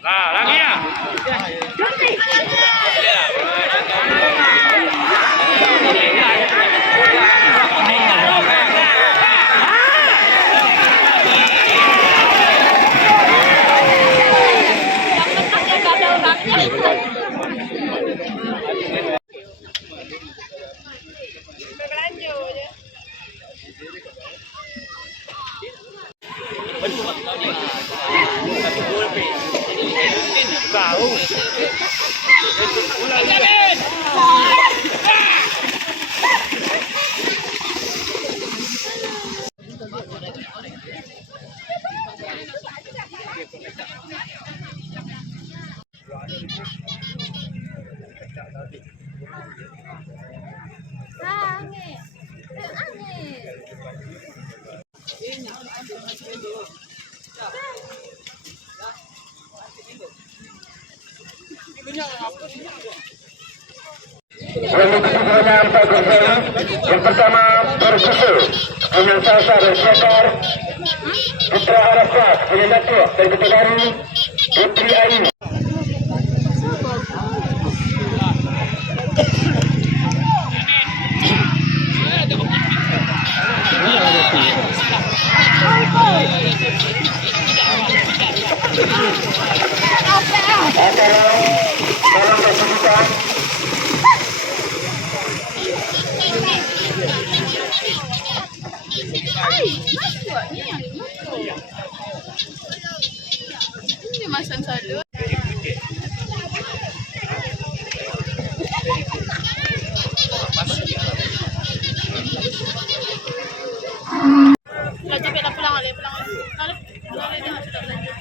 Nah, lagi ya. Yang pertama bersusul dengan Salsa dan Syakar, Putra Arafat punya Datuk dari Kota Baru, Putri Ayu. Ini masan sadu. Lanjut kita pulang lagi, pulang lagi. Kalau dia masih tak lanjut.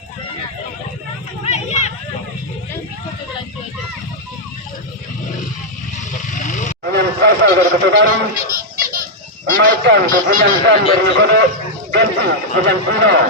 Dengan Salsa dari Kota Baru, memainkan kepunyaan Zan dari Nikodo, ganti kepunyaan Bruno.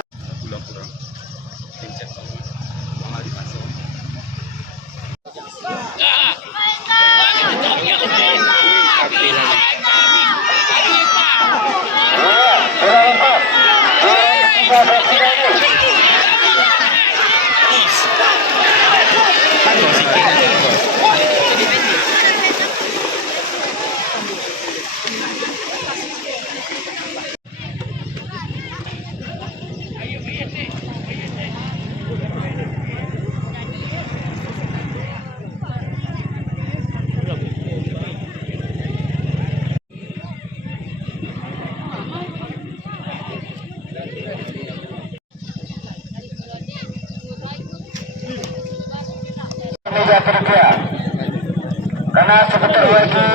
Karena sebentar lagi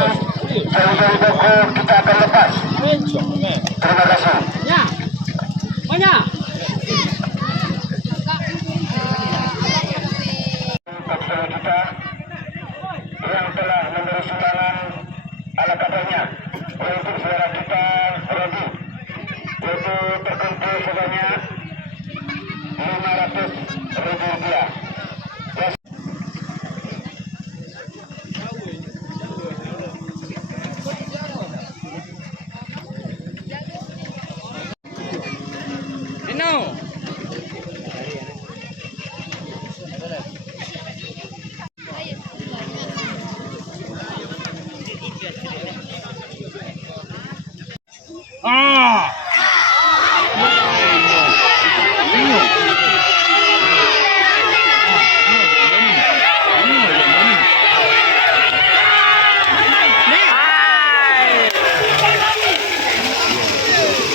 jauh-jauh buku kita akan lepas. Terima kasih. Banyak. Kita yang telah memberi sumbangan ala kadarnya untuk saudara kita Rogi, yaitu terkumpul sebanyak 500.000 rupiah. Ah.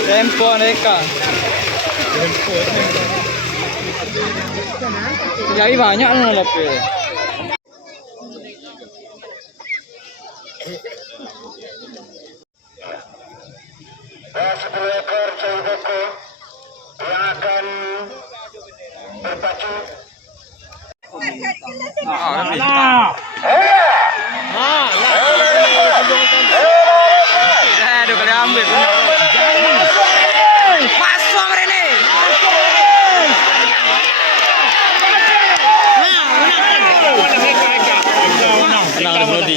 Tempo mereka. Jadi banyak nih lebih. Dan 10 ekor cai boko yang akan berpacu. Aduh, kali ambil. Masuk ini. Menang ada Brody.